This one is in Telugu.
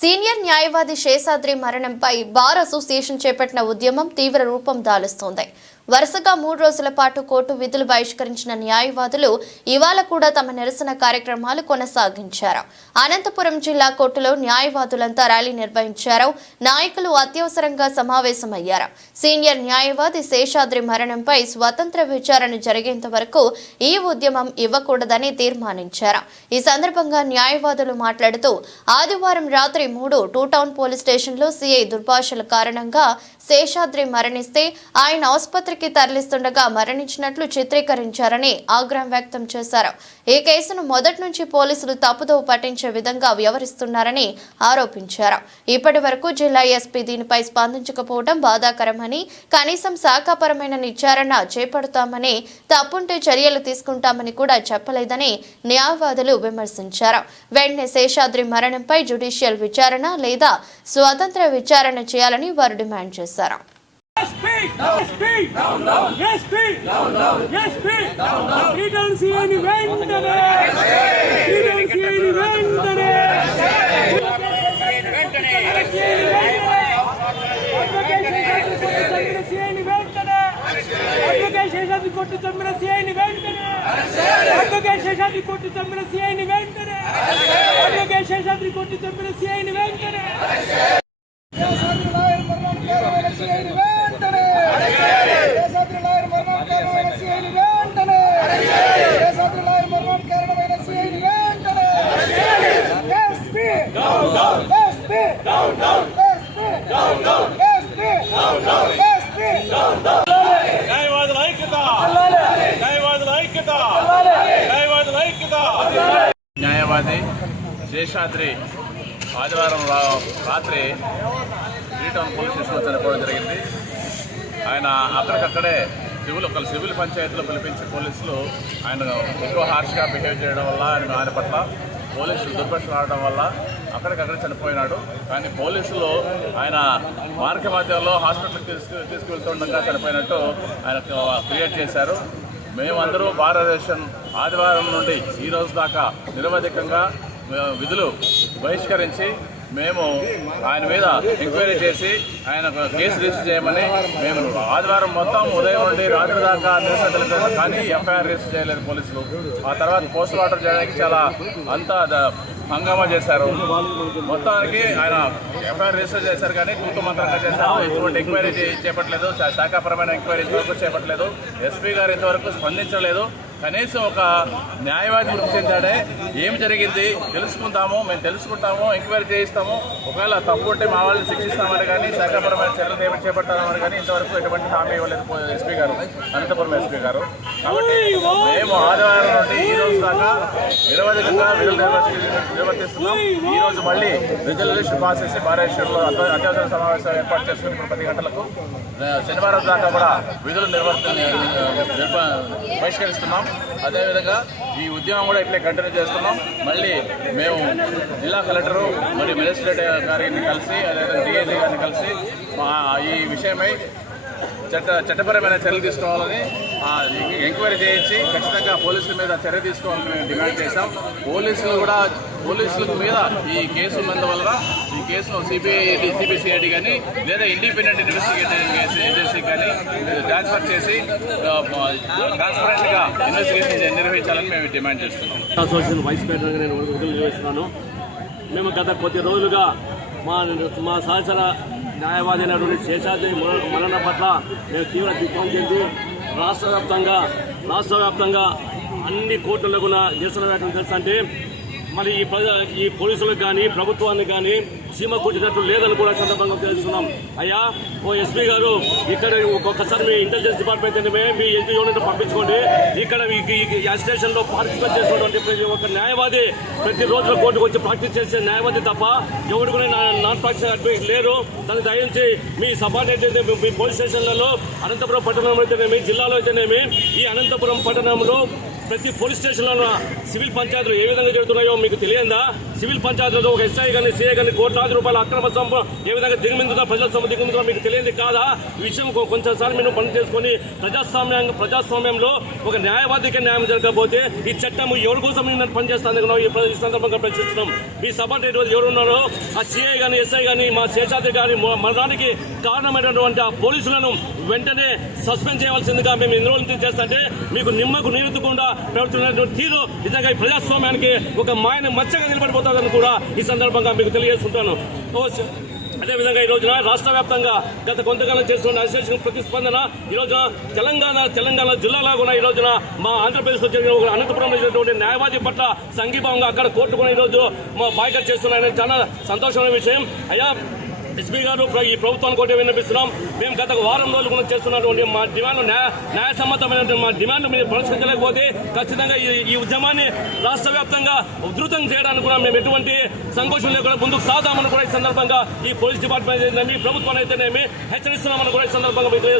సీనియర్ న్యాయవాది శేషాద్రి మరణంపై బార్ అసోసియేషన్ చేపట్టిన ఉద్యమం తీవ్ర రూపం దాలుస్తోంది. వరుసగా 3 రోజుల పాటు కోర్టు విధులు బహిష్కరించిన న్యాయవాదులు ఇవాళ కూడా తమ నిరసన కార్యక్రమాలు కొనసాగించారు. అనంతపురం జిల్లా కోర్టులో న్యాయవాదులంతా ర్యాలీ నిర్వహించారు. నాయకులు అత్యవసరంగా సమావేశమయ్యారు. సీనియర్ న్యాయవాది శేషాద్రి మరణంపై స్వతంత్ర విచారణ జరిగేంత వరకు ఈ ఉద్యమం ఇవ్వకూడదని తీర్మానించారు. ఈ సందర్భంగా న్యాయవాదులు మాట్లాడుతూ ఆదివారం రాత్రి 3 టూ టౌన్ పోలీస్ స్టేషన్లో సీఐ దుర్భాషల కారణంగా శేషాద్రి మరణిస్తే ఆయన ఆసుపత్రికి తరలిస్తుండగా మరణించినట్లు చిత్రీకరించారని ఆగ్రహం వ్యక్తం చేశారు. ఈ కేసును మొదటి నుంచి పోలీసులు తప్పుదోవ పట్టించే విధంగా వ్యవహరిస్తున్నారని ఆరోపించారు. ఇప్పటి వరకు జిల్లా ఎస్పీ దీనిపై స్పందించకపోవడం బాధాకరమని, కనీసం శాఖాపరమైన విచారణ చేపడతామని, తప్పుంటే చర్యలు తీసుకుంటామని కూడా చెప్పలేదని న్యాయవాదులు విమర్శించారు. వెంటనే శేషాద్రి మరణంపై జ్యుడిషియల్ విచారణ లేదా స్వతంత్ర విచారణ చేయాలని వారు డిమాండ్ చేశారు. న్యాయవాది శేషాద్రి ఆదివారం రాత్రి త్రీ టౌన్ పోలీస్ స్టేషన్లో చనిపోవడం జరిగింది. ఆయన అక్కడికక్కడే సివిల్ పంచాయతీలో పిలిపించి పోలీసులు ఆయన ఎక్కువ హార్ష్గా బిహేవ్ చేయడం వల్ల ఆయన పట్ల పోలీసులు దుర్భాషలు ఆడడం వల్ల అక్కడికక్కడ చనిపోయినాడు. కానీ పోలీసులు ఆయన మార్గ మధ్యలో హాస్పిటల్కి తీసుకువెళ్తుండగా చనిపోయినట్టు ఆయన క్రియేట్ చేశారు. మేమందరూ బార్ అసోసియేషన్ ఆదివారం నుండి ఈ రోజు దాకా నిరవధికంగా విధులు బహిష్కరించి మేము ఆయన మీద ఎంక్వైరీ చేసి ఆయన కేసు రిజిస్టర్ చేయమని మేము ఆదివారం మొత్తం ఉదయం నుండి రాత్రి దాకా నిరసన తెలిపారు. కానీ ఎఫ్ఐఆర్ రిజిస్టర్ చేయలేదు పోలీసులు. ఆ తర్వాత పోస్ట్ మార్టం చేయడానికి చాలా అంతా హంగామా చేశారు. మొత్తానికి ఆయన ఎఫ్ఐఆర్ రిజిస్టర్ చేశారు కానీ మంత్రంగా చేశారు. ఎటువంటి ఎంక్వైరీ చేపట్టలేదు. శాఖాపరమైన ఎంక్వైరీ ఇంతవరకు చేపట్టలేదు. ఎస్పీ గారు ఇంతవరకు స్పందించలేదు. కనీసం ఒక న్యాయవాది మృతి చెందాడే ఏం జరిగింది తెలుసుకుంటాము, మేము తెలుసుకుంటాము, ఎంక్వైరీ చేయిస్తాము, ఒకవేళ తప్పు ఉంటే మా వాళ్ళని శిక్షిస్తామని కానీ శాఖాపరమైన చర్యలు చేపట్టామని కానీ ఇంతవరకు ఎటువంటి హామీ ఇవ్వలేదు ఎస్పీ గారు, అనంతపురం ఎస్పీ గారు. కాబట్టి మేము ఆదివారం నుండి ఈ రోజు దాకా నిరవధికంగా విధులు నిర్వర్తిస్తున్నాం. ఈ రోజు మళ్ళీ రిజల్యూషన్ పాస్ చేసి బారేశ్వర్లో అత్యవసర సమావేశం ఏర్పాటు చేసుకుని 10 గంటలకు శనివారం దాకా కూడా విధులు బహిష్కరిస్తున్నాం. అదేవిధంగా ఈ ఉద్యమం కూడా ఇట్లే కంటిన్యూ చేస్తున్నాం. మళ్ళీ మేము జిల్లా కలెక్టరు మరియు మెజిస్ట్రేట్ గారిని కలిసి అదేవిధంగా డిఐజీ గారిని కలిసి ఈ విషయమై చట్టపరమైన చర్యలు తీసుకోవాలని ఎంక్వైరీ చేయించి ఖచ్చితంగా పోలీసుల మీద చర్య తీసుకోవాలని మేము డిమాండ్ చేశాం. పోలీసుల మీద ఈ కేసు ఉన్నందువల్ల ఈ కేసును సిబిసిఐడి కానీ లేదా ఇండిపెండెంట్ ఇన్వెస్టిగేటింగ్ ఏజెన్సీ కానీ ట్రాన్స్ఫర్ చేసి ట్రాన్స్పరెంట్గా ఇన్వెస్టిగేషన్ నిర్వహించాలని మేము డిమాండ్ చేస్తున్నాం. అసోసియేషన్ వైస్ ప్రెసిడెంట్గా నేను విధులు నిర్వహిస్తున్నాను. మేము గత కొద్ది రోజులుగా మా సహచర న్యాయవాది అయినటువంటి శేషాద్రి మరణ పట్ల మేము తీవ్ర దిగ్భ్రాంతి చెంది రాష్ట్ర వ్యాప్తంగా అన్ని కోర్టులకు కూడా నిరసన వ్యక్తం చేస్తుంటే మరి ఈ పోలీసులకు కానీ ప్రభుత్వానికి కానీ సీమ కూర్చున్నట్లు లేదని కూడా సందర్భంగా తెలుస్తున్నాం. అయ్యా ఓ ఎస్పీ గారు, ఇక్కడ ఒక్కొక్కసారి మీ ఇంటెలిజెన్స్ డిపార్ట్మెంట్ మీ ఎస్పీ యూనిట్ పంపించుకోండి. ఇక్కడ ఈ స్టేషన్లో పార్టిసిపేట్ చేసినటువంటి ఒక న్యాయవాది ప్రతిరోజు కోర్టుకు వచ్చి ప్రాక్టీస్ చేసే న్యాయవాది తప్ప ఎవరు కూడా నాన్ ప్రాక్టీస్ అడ్వకేట్ లేరు. దాన్ని దయించి మీ సబార్డినేట్ మీ పోలీస్ స్టేషన్లలో అనంతపురం పట్టణంలో అయితేనేమి, జిల్లాలో అయితేనేమి, ఈ అనంతపురం పట్టణంలో ప్రతి పోలీస్ స్టేషన్లో సివిల్ పంచాయతీలు ఏ విధంగా జరుగుతున్నాయో మీకు తెలియదా? సివిల్ పంచాయతీలో ఒక ఎస్ఐ కానీ సిఐ కానీ కోట్లాది రూపాయల అక్రమ సంపద ఏ విధంగా దిగుమిందుగా ప్రజల సొమ్ము దిగుమిందుగా మీకు తెలియదు కాదా? ఈ విషయం కొంచెంసారి మీరు పని చేసుకుని ప్రజాస్వామ్యంలో ఒక న్యాయవాదికి న్యాయం జరగకపోతే ఈ చట్టం ఎవరి కోసం పనిచేస్తుంది ఈ సందర్భంగా ప్రశ్నిస్తున్నాం. మీ సబార్డినేట్ ఎవరున్నారో ఆ సిఐ కానీ ఎస్ఐ కానీ మా శేషాద్రి కానీ మరణానికి కారణమైనటువంటి ఆ పోలీసులను వెంటనే సస్పెండ్ చేయవలసిందిగా మేము ఎన్ని రోజుల నుంచి చేస్తుంటే మీకు నిమ్మకు నీరెత్తకుండా ప్రవర్తిస్తున్నటువంటి తీరు నిజంగా ఈ ప్రజాస్వామ్యానికి ఒక మాయని మచ్చగా నిలబడిపోతుందని కూడా ఈ సందర్భంగా మీకు తెలియజేస్తుంటాను. అదేవిధంగా ఈ రోజున రాష్ట్ర వ్యాప్తంగా గత కొంతకాలం చేస్తున్న అసోసియేషన్ ప్రతిస్పందన ఈ రోజున తెలంగాణ జిల్లాలో కూడా ఈ రోజున మా ఆంధ్రప్రదేశ్లో జరిగిన ఒక అనంతపురంలో జరిగినటువంటి న్యాయవాది పట్ల సంఘీభావంగా అక్కడ కోర్టు కూడా ఈ రోజు బాయ్కాట్ చేస్తున్నారని చాలా సంతోషమైన విషయం. అయ్యా ఎస్పీ గారు, ఈ ప్రభుత్వానికి ఒకటి విన్నపిస్తున్నాం. మేము గత వారం రోజులు కూడా చేస్తున్నటువంటి మా డిమాండ్ న్యాయసమ్మతమైనటువంటి మా డిమాండ్ మీరు పరిష్కరించలేకపోతే ఖచ్చితంగా ఈ ఉద్యమాన్ని రాష్ట్ర వ్యాప్తంగా ఉధృతం చేయడానికి కూడా మేము ఎటువంటి సంకోచం లేకుండా ముందుకు సాగుతామని కూడా ఈ సందర్భంగా ఈ పోలీస్ డిపార్ట్మెంట్ అయితేనేమి ప్రభుత్వాన్ని అయితేనేమి హెచ్చరిస్తున్నామని కూడా ఈ సందర్భంగా